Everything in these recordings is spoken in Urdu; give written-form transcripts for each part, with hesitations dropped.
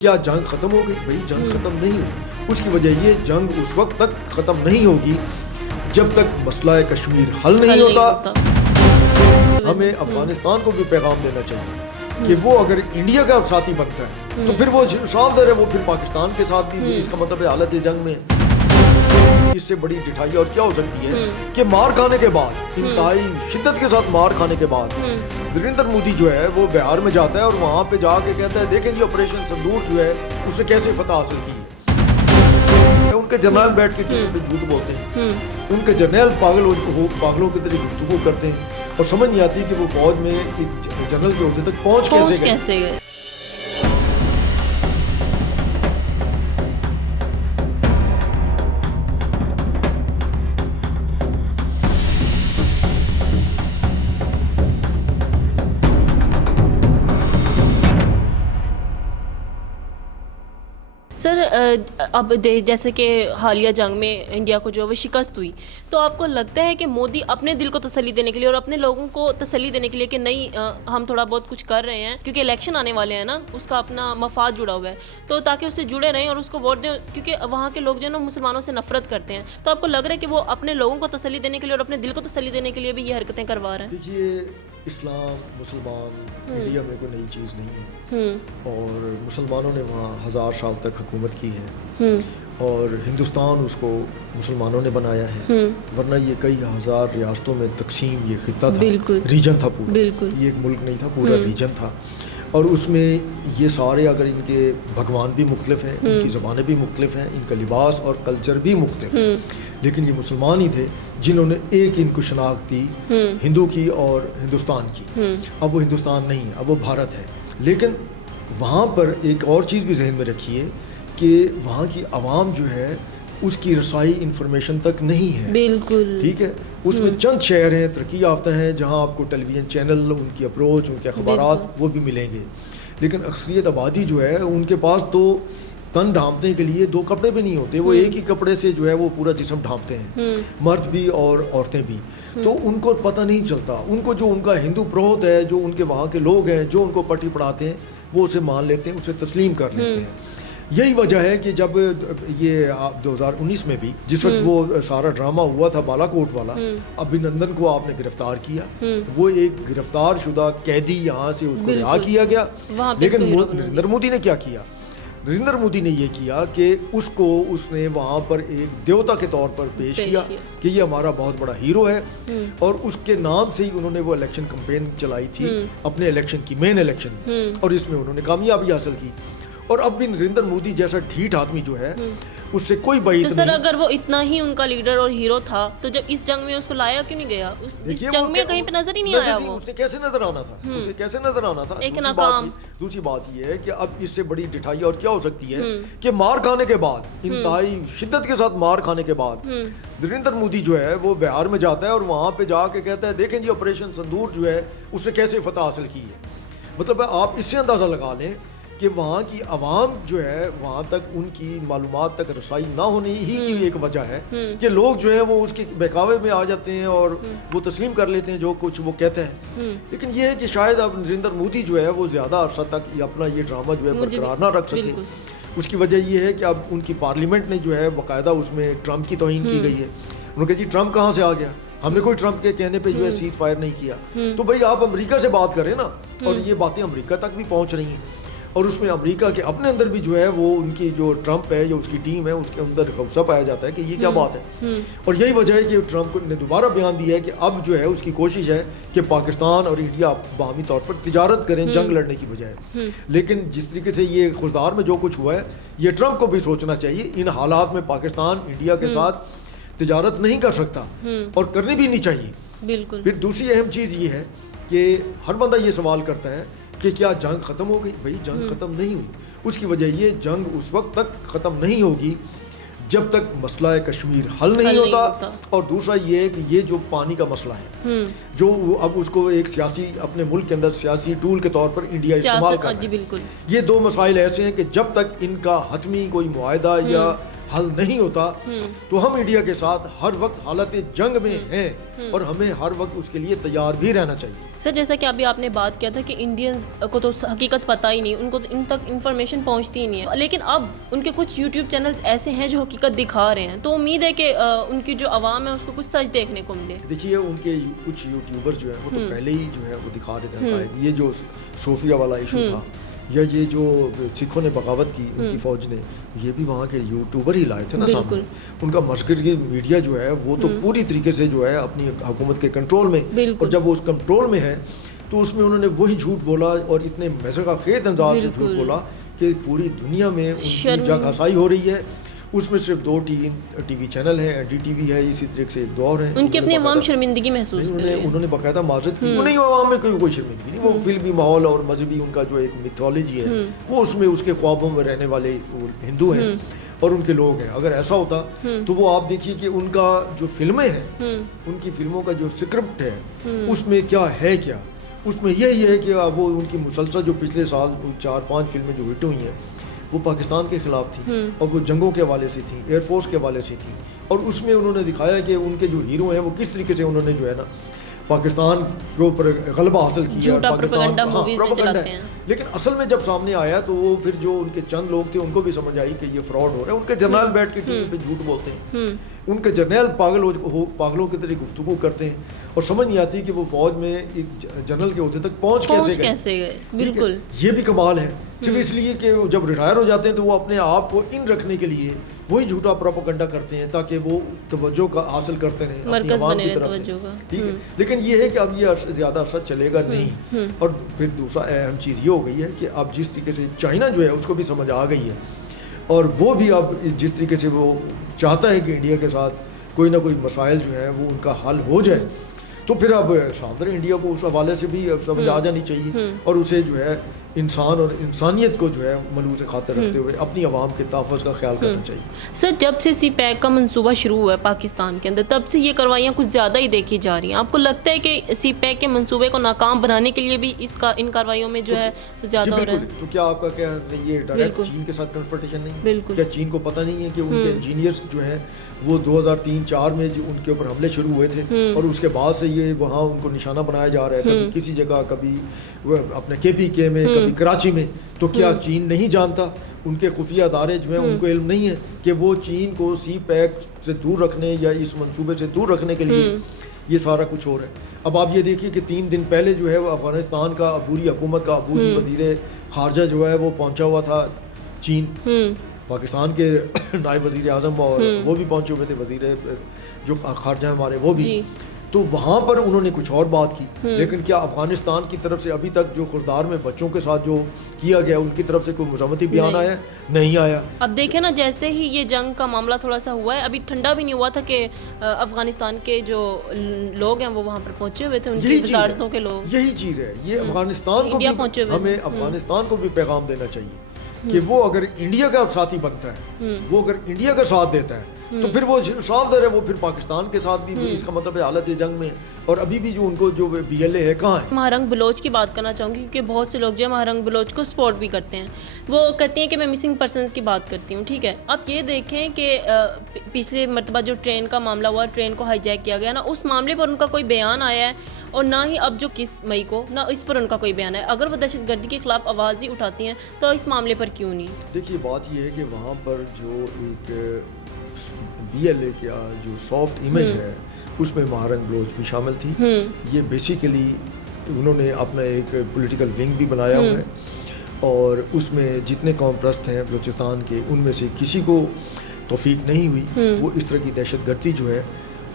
کیا جنگ ختم ہو گئی؟ بھائی جنگ ختم نہیں ہوئی. اس کی وجہ یہ جنگ اس وقت تک ختم نہیں ہوگی جب تک مسئلہ کشمیر حل نہیں ہوتا. ہمیں افغانستان کو بھی پیغام دینا چاہیے کہ وہ اگر انڈیا کا ساتھی بنتا ہے تو پھر وہ صاف ظاہر ہے وہ پھر پاکستان کے ساتھ بھی. اس کا مطلب ہے حالت جنگ میں اس سے بڑی ڈٹھائی اور کیا ہو سکتی ہے کہ مار کھانے کے بعد, انتہائی شدت کے ساتھ مار کھانے کے بعد نریندر مودی جو ہے وہ بہار میں جاتا ہے اور وہاں پہ جا کے کہتا ہے دیکھیں جی آپریشن سندور جو ہے اس سے کیسے فتح حاصل کی ہے. ان کے جنرل بیٹھ کے ٹی وی پہ جھوٹ بولتے ہیں, ان کے جنرل پاگلوں کی طرح گفتگو کرتے ہیں اور سمجھ نہیں آتی کہ وہ فوج میں جنرل کے عہدے تک پہنچ کیسے گئے. سر اب جیسے کہ حالیہ جنگ میں انڈیا کو جو ہے وہ شکست ہوئی, تو آپ کو لگتا ہے کہ مودی اپنے دل کو تسلی دینے کے لیے اور اپنے لوگوں کو تسلی دینے کے لیے کہ نہیں ہم تھوڑا بہت کچھ کر رہے ہیں کیونکہ الیکشن آنے والے ہیں نا, اس کا اپنا مفاد جڑا ہوا ہے, تو تاکہ اس سے جڑے رہیں اور اس کو ووٹ دیں, کیونکہ وہاں کے لوگ جو ہے نا مسلمانوں سے نفرت کرتے ہیں, تو آپ کو لگ رہا ہے کہ وہ اپنے لوگوں کو تسلی دینے کے لیے اور اپنے دل کو تسلی دینے کے لیے بھی یہ حرکتیں کروا رہے ہیں؟ دیکھیے اسلام مسلمان انڈیا میں کوئی نئی چیز نہیں ہے اور مسلمانوں نے وہاں 1000 سال تک حکومت کی ہے اور ہندوستان اس کو مسلمانوں نے بنایا ہے, ورنہ یہ کئی ہزار ریاستوں میں تقسیم یہ خطہ تھا, ریجن تھا پورا, یہ ایک ملک نہیں تھا, پورا ریجن تھا. اور اس میں یہ سارے اگر ان کے بھگوان بھی مختلف ہیں, ان کی زبانیں بھی مختلف ہیں, ان کا لباس اور کلچر بھی مختلف ہے, لیکن یہ مسلمان ہی تھے جنہوں نے ایک ان کو شناخت دی ہندو کی اور ہندوستان کی. اب وہ ہندوستان نہیں, اب وہ بھارت ہے. لیکن وہاں پر ایک اور چیز بھی ذہن میں رکھیے کہ وہاں کی عوام جو ہے اس کی رسائی انفارمیشن تک نہیں ہے. بالکل ٹھیک ہے, اس میں چند شہر ہیں ترقی یافتہ ہیں جہاں آپ کو ٹیلی ویژن چینل, ان کی اپروچ, ان کے اخبارات وہ بھی ملیں گے, لیکن اکثریت آبادی جو ہے ان کے پاس تو تن ڈھانپنے کے لیے 2 کپڑے بھی نہیں ہوتے, وہ ایک ہی کپڑے سے جو ہے وہ پورا جسم ڈھانپتے ہیں, مرد بھی اور عورتیں بھی. تو ان کو پتہ نہیں چلتا, ان کو جو ان کا ہندو پروہت ہے, جو ان کے وہاں کے لوگ ہیں جو ان کو پٹی پڑھاتے ہیں وہ اسے مان لیتے ہیں, اسے تسلیم کر لیتے ہیں. یہی وجہ ہے کہ جب یہ 2019 میں بھی جس وقت وہ سارا ڈرامہ ہوا تھا بالا کوٹ والا, ابھینندن کو آپ نے گرفتار کیا, وہ ایک گرفتار شدہ قیدی یہاں سے اس کو رہا کیا گیا. لیکن نریندر مودی نے کیا کیا, نریندر مودی نے یہ کیا کہ اس نے وہاں پر ایک دیوتا کے طور پر پیش کیا کہ یہ ہمارا بہت بڑا ہیرو ہے, اور اس کے نام سے ہی انہوں نے وہ الیکشن کمپین چلائی تھی اپنے الیکشن کی, مین الیکشن, اور اس میں انہوں نے کامیابی حاصل کی. اور اب بھی نریندر مودی جیسا ڈھیٹ آدمی جو ہے اس سے کوئی بعید نہیں. تو سر اگر وہ اتنا ہی ان کا لیڈر اور ہیرو تھا تو جب اس جنگ میں اس کو لایا کیوں نہیں گیا؟ اس جنگ میں کہیں پہ نظر ہی نہیں آیا. وہ اسے کیسے نظر آنا تھا, اسے کیسے نظر آنا تھا. ایک ناکام. دوسری بات یہ ہے کہ اب اس سے بڑی ڈٹھائی اور کیا ہو سکتی ہے کہ مار کھانے کے بعد, انتہائی شدت کے ساتھ مار کھانے کے بعد نریندر مودی جو ہے وہ بہار میں جاتا ہے اور وہاں پہ جا کے کہتا ہے دیکھیں جی آپریشن سندور جو ہے اس سے کیسے فتح حاصل کی ہے. مطلب آپ اس سے اندازہ لگا لیں کہ وہاں کی عوام جو ہے وہاں تک ان کی معلومات تک رسائی نہ ہونے ہی کی ایک وجہ ہے کہ لوگ جو ہے وہ اس کے بہکاوے میں آ جاتے ہیں اور وہ تسلیم کر لیتے ہیں جو کچھ وہ کہتے ہیں. لیکن یہ ہے کہ شاید اب نریندر مودی جو ہے وہ زیادہ عرصہ تک اپنا یہ ڈرامہ جو ہے برقرار نہ رکھ سکے. اس کی وجہ یہ ہے کہ اب ان کی پارلیمنٹ نے جو ہے باقاعدہ اس میں ٹرمپ کی توہین کی گئی ہے. انہوں نے کہا جی ٹرمپ کہاں سے آ گیا, ہم نے کوئی ٹرمپ کے کہنے پہ جو ہے سیز فائر نہیں کیا. تو بھائی آپ امریکہ سے بات کریں نا, اور یہ باتیں امریکہ تک بھی پہنچ رہی ہیں, اور اس میں امریکہ کے اپنے اندر بھی جو ہے وہ ان کی جو ٹرمپ ہے, جو اس کی ٹیم ہے, اس کے اندر غصہ پایا جاتا ہے کہ یہ کیا بات ہے. اور یہی وجہ ہے کہ ٹرمپ نے دوبارہ بیان دیا ہے کہ اب جو ہے اس کی کوشش ہے کہ پاکستان اور انڈیا باہمی طور پر تجارت کریں جنگ لڑنے کی بجائے. لیکن جس طریقے سے یہ خزدار میں جو کچھ ہوا ہے, یہ ٹرمپ کو بھی سوچنا چاہیے. ان حالات میں پاکستان انڈیا کے ساتھ تجارت نہیں کر سکتا اور کرنی بھی نہیں چاہیے. بالکل. پھر دوسری اہم چیز یہ ہے کہ ہر بندہ یہ سوال کرتا ہے کہ کیا جنگ ختم ہو گئی؟ بھائی جنگ ختم نہیں ہوئی. اس کی وجہ یہ جنگ اس وقت تک ختم نہیں ہوگی جب تک مسئلہ کشمیر حل نہیں ہوتا. اور دوسرا یہ ہے کہ یہ جو پانی کا مسئلہ ہے جو اب اس کو ایک سیاسی اپنے ملک کے اندر سیاسی ٹول کے طور پر انڈیا استعمال کرتا ہے. یہ 2 مسائل ایسے ہیں کہ جب تک ان کا حتمی کوئی معاہدہ یا حل نہیں ہوتا تو ہم انڈیا کے ساتھ ہر وقت حالت جنگ میں ہیں اور ہمیں ہر وقت اس کے لیے تیار بھی رہنا چاہیے. سر جیسا کہ ابھی آپ نے بات کیا تھا کہ انڈینز کو تو حقیقت پتہ ہی نہیں, ان کو ان تک انفارمیشن پہنچتی ہی نہیں ہے, لیکن اب ان کے کچھ یوٹیوب چینلز ایسے ہیں جو حقیقت دکھا رہے ہیں, تو امید ہے کہ ان کی جو عوام ہے اس کو کچھ سچ دیکھنے کو ملے. دیکھیے ان کے کچھ یوٹیوبر جو ہیں وہ تو پہلے ہی جو ہے وہ دکھا رہے تھے. یہ جو صوفیہ والا ایشو تھا یا یہ جو سکھوں نے بغاوت کی ان کی فوج نے, یہ بھی وہاں کے یوٹیوبر ہی لائے تھے نا سامنے. ان کا مرکزی میڈیا جو ہے وہ تو پوری طریقے سے جو ہے اپنی حکومت کے کنٹرول میں, اور جب وہ اس کنٹرول میں ہے تو اس میں انہوں نے وہی جھوٹ بولا اور اتنے مزہ خیز انداز سے جھوٹ بولا کہ پوری دنیا میں ان کی جگ ہسائی ہو رہی ہے. اس میں صرف 2 ٹی وی چینل ہیں, این ڈی ٹی وی ہے, اسی طریقے سے 2 اور ہیں. ان کی اپنی عوام شرمندگی محسوس کر رہے ہیں. انہوں نے باقاعدہ معذرت کی. انہیں عوام میں کوئی شرمندگی نہیں, وہ فلمی ماحول اور مذہبی ان کا جو ایک میتھولوجی ہے وہ اس میں اس کے خوابوں میں رہنے والے ہندو ہیں اور ان کے لوگ ہیں. اگر ایسا ہوتا تو وہ آپ دیکھیے کہ ان کا جو فلمیں ہیں, ان کی فلموں کا جو اسکرپٹ ہے اس میں کیا ہے, کیا اس میں یہی ہے کہ وہ ان کی مسلسل جو پچھلے سال 4-5 فلمیں جو ہٹ ہوئی ہیں وہ پاکستان کے خلاف تھی اور وہ جنگوں کے حوالے سے تھیں, ایئر فورس کے حوالے سے تھیں, اور اس میں انہوں نے دکھایا کہ ان کے جو ہیرو ہیں وہ کس طریقے سے انہوں نے جو ہے نا پاکستان کے اوپر غلبہ حاصل کیا. پروپیگنڈا ہے. لیکن اصل میں جب سامنے آیا تو وہ پھر جو ان کے چند لوگ تھے ان کو بھی سمجھ آئی کہ یہ فراڈ ہو رہا ہے. ان کے جرنیل بیٹھ کے ٹی وی پہ جھوٹ بولتے ہیں, ان کے جرنیل پاگلوں کی طرح گفتگو کرتے ہیں اور سمجھ نہیں آتی کہ وہ فوج میں ایک جنرل کے عہدے تک پہنچ کیسے گئے. بالکل یہ بھی کمال ہے, صرف اس لیے کہ جب ریٹائر ہو جاتے ہیں تو وہ اپنے آپ کو ان رکھنے کے لیے وہی جھوٹا پروپیگنڈا کرتے ہیں تاکہ وہ توجہ کا حاصل کرتے رہیں اپنی عوام کی طرف سے. ٹھیک ہے, لیکن یہ ہے کہ اب یہ زیادہ عرصہ چلے گا نہیں. اور پھر دوسرا اہم چیز یہ ہو گئی ہے کہ اب جس طریقے سے چائنا جو ہے اس کو بھی سمجھ آ گئی ہے اور وہ بھی اب جس طریقے سے وہ چاہتا ہے کہ انڈیا کے ساتھ کوئی نہ کوئی مسائل جو ہیں وہ ان کا حل ہو جائے, تو پھر اب صادر انڈیا کو اس حوالے سے بھی سمجھ آ جانی چاہیے اور اسے جو ہے انسان اور انسانیت کو جو ہے ملوث خاطر رکھتے ہوئے اپنی عوام کے تحفظ کا خیال کرنا چاہیے. سر جب سے سی پیک کا منصوبہ شروع ہوا ہے پاکستان کے اندر تب سے یہ کارروائیاں کچھ زیادہ ہی دیکھی جا رہی ہیں. آپ کو لگتا ہے کہ سی پیک کے منصوبے کو ناکام بنانے کے لیے بھی ان کارروائیوں میں جو ہے زیادہ ہو رہا ہے؟ تو کیا آپ کا کیا یہ ڈائریکٹ چین کے ساتھ کنفرنٹیشن نہیں؟ کیا چین کو پتہ نہیں ہے کہ ان کے انجینئرز جو ہیں وہ 2003-4 میں جو ان کے اوپر حملے شروع ہوئے تھے اور اس کے بعد سے یہ وہاں ان کو نشانہ بنایا جا رہا ہے, کبھی کسی جگہ, کبھی اپنے KPK میں, کبھی کراچی میں. تو کیا چین نہیں جانتا, ان کے خفیہ ادارے جو ہیں ان کو علم نہیں ہے کہ وہ چین کو سی پیک سے دور رکھنے یا اس منصوبے سے دور رکھنے کے لیے یہ سارا کچھ ہو رہا ہے؟ اب آپ یہ دیکھیے کہ 3 دن پہلے جو ہے وہ افغانستان کا عبوری حکومت کا عبوری وزیر خارجہ جو ہے وہ پہنچا ہوا تھا چین. پاکستان کے نائب وزیر اعظم اور وہ بھی پہنچے ہوئے تھے, وزیر جو خارجہ ہمارے وہ بھی. تو وہاں پر انہوں نے کچھ اور بات کی, لیکن کیا افغانستان کی طرف سے ابھی تک جو خردار میں بچوں کے ساتھ جو کیا گیا ان کی طرف سے کوئی مذمتی بیان آیا ہے؟ نہیں آیا. اب دیکھیں نا, جیسے ہی یہ جنگ کا معاملہ تھوڑا سا ہوا ہے, ابھی ٹھنڈا بھی نہیں ہوا تھا کہ افغانستان کے جو لوگ ہیں وہ وہاں پر پہنچے ہوئے تھے, ان کی وزارتوں کے لوگ. یہی چیز ہے, یہ افغانستان کو بھی ہمیں افغانستان کو بھی پیغام دینا چاہیے کہ وہ اگر انڈیا کا ساتھی بنتا ہے, وہ اگر انڈیا کا ساتھ دیتا ہے تو پھر وہ صاف ظاہر ہے وہ پھر پاکستان کے ساتھ بھی, اس کا مطلب ہے حالت جنگ میں. اور ابھی بھی جو ان کو جو BLA ہے کہاں ہے. مہرنگ بلوچ کی بات کرنا چاہوں گی کیونکہ بہت سے لوگ جو ہے مہرنگ بلوچ کو سپورٹ بھی کرتے ہیں. وہ کہتی ہیں کہ میں مسنگ پرسنز کی بات کرتی ہوں. ٹھیک ہے, آپ یہ دیکھیں کہ پچھلے مرتبہ جو ٹرین کا معاملہ ہوا, ٹرین کو ہائی جیک کیا گیا نا, اس معاملے پر ان کا کوئی بیان آیا ہے اور نہ ہی اب جو 21 مئی کو نہ اس پر ان کا کوئی بیان ہے. اگر وہ دہشت گردی کے خلاف آواز ہی اٹھاتی ہیں تو اس معاملے پر کیوں نہیں؟ دیکھیے بات یہ ہے کہ وہاں پر جو ایک BLA کا جو سافٹ امیج ہے اس میں مہرنگ بلوچ بھی شامل تھی. یہ بیسیکلی انہوں نے اپنا ایک پولیٹیکل ونگ بھی بنایا ہوا ہے اور اس میں جتنے قوم پرست ہیں بلوچستان کے ان میں سے کسی کو توفیق نہیں ہوئی وہ اس طرح کی دہشت گردی جو ہے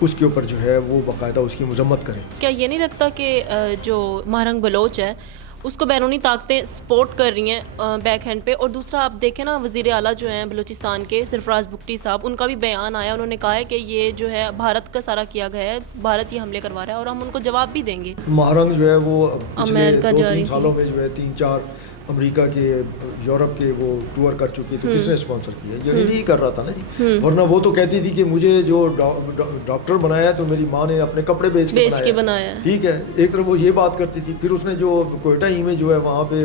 اس کے اوپر جو ہے وہ باقاعدہ اس کی مذمت کریں. کیا یہ نہیں لگتا کہ جو مہرنگ بلوچ ہے اس کو بیرونی طاقتیں سپورٹ کر رہی ہیں بیک ہینڈ پہ؟ اور دوسرا آپ دیکھیں نا, وزیر اعلیٰ جو ہیں بلوچستان کے سرفراز بگٹی صاحب, ان کا بھی بیان آیا, انہوں نے کہا ہے کہ یہ جو ہے بھارت کا سارا کیا گیا ہے, بھارت یہ حملے کروا رہا ہے اور ہم ان کو جواب بھی دیں گے. مہرنگ جو ہے وہ پچھلے 2-3 سالوں میں جو ہے 3-4 امریکہ کے, یورپ کے وہ ٹور کر چکی, تو کس نے اسپانسر کیا؟ یہ انڈیا ہی کر رہا تھا نا جی. ورنہ وہ تو کہتی تھی کہ مجھے جو ڈاکٹر بنایا تو میری ماں نے اپنے کپڑے بیچ کے بنایا. ٹھیک ہے, ایک طرف وہ یہ بات کرتی تھی. پھر اس نے جو کوئٹہ ہی میں جو ہے وہاں پہ